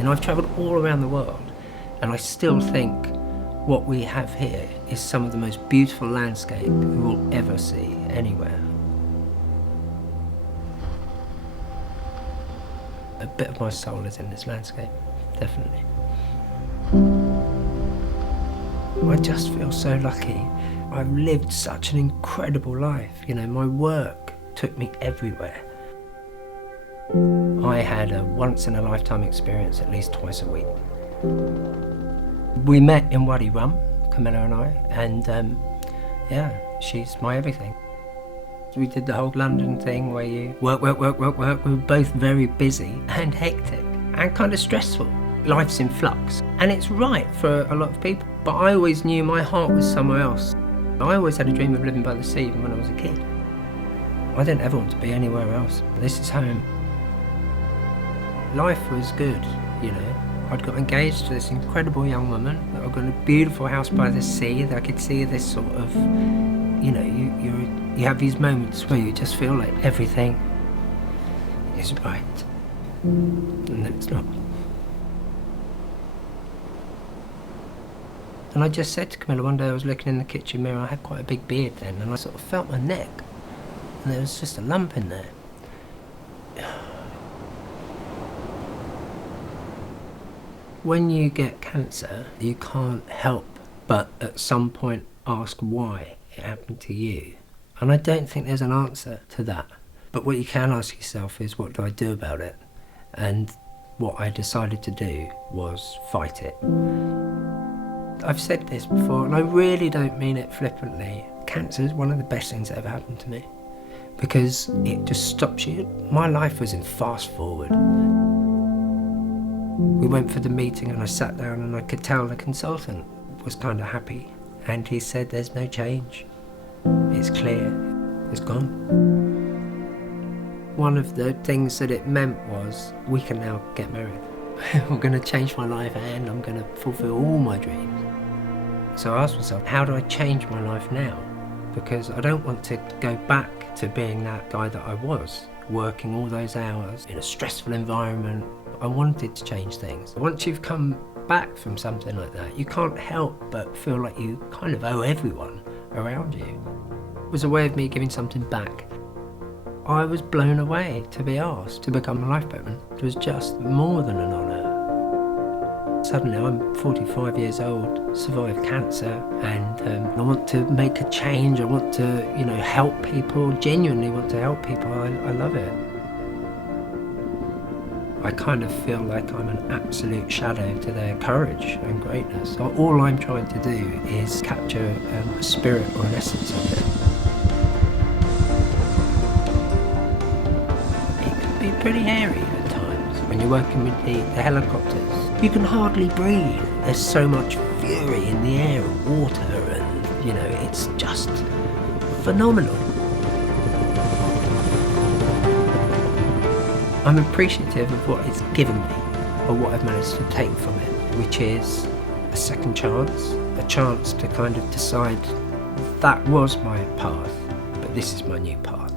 You know, I've travelled all around the world, and I still think what we have here is some of the most beautiful landscape we will ever see anywhere. A bit of my soul is in this landscape, definitely. I just feel so lucky. I've lived such an incredible life. You know, my work took me everywhere. I had a once-in-a-lifetime experience at least twice a week. We met in Wadham, Camilla and I, and yeah, she's my everything. We did the whole London thing where you work. We were both very busy and hectic and kind of stressful. Life's in flux, and it's right for a lot of people. But I always knew my heart was somewhere else. I always had a dream of living by the sea even when I was a kid. I didn't ever want to be anywhere else. This is home. Life was good, you know. I'd got engaged to this incredible young woman. I'd got a beautiful house by the sea that I could see this sort of, you know, you have these moments where you just feel like everything is right, and then it's not. And I just said to Camilla one day, I was looking in the kitchen mirror, I had quite a big beard then, and I sort of felt my neck, and there was just a lump in there. When you get cancer, you can't help but at some point ask why it happened to you. And I don't think there's an answer to that. But what you can ask yourself is, what do I do about it? And what I decided to do was fight it. I've said this before, and I really don't mean it flippantly. Cancer is one of the best things that ever happened to me, because it just stops you. My life was in fast forward. We went for the meeting and I sat down and I could tell the consultant was kind of happy. And he said, there's no change. It's clear. It's gone. One of the things that it meant was, we can now get married. I'm going to change my life and I'm going to fulfill all my dreams. So I asked myself, how do I change my life now? Because I don't want to go back to being that guy that I was, working all those hours in a stressful environment. I wanted to change things. Once you've come back from something like that, you can't help but feel like you kind of owe everyone around you. It was a way of me giving something back. I was blown away to be asked to become a lifeboatman. It was just more than an honour. Suddenly I'm 45 years old, survived cancer, and I want to make a change. I want to, you know, help people, genuinely want to help people. I love it. I kind of feel like I'm an absolute shadow to their courage and greatness. So all I'm trying to do is capture a spirit or an essence of it. It can be pretty hairy at times when you're working with the helicopters. You can hardly breathe. There's so much fury in the air and water, and you know, it's just phenomenal. I'm appreciative of what it's given me, or what I've managed to take from it, which is a second chance, a chance to kind of decide that was my path, but this is my new path.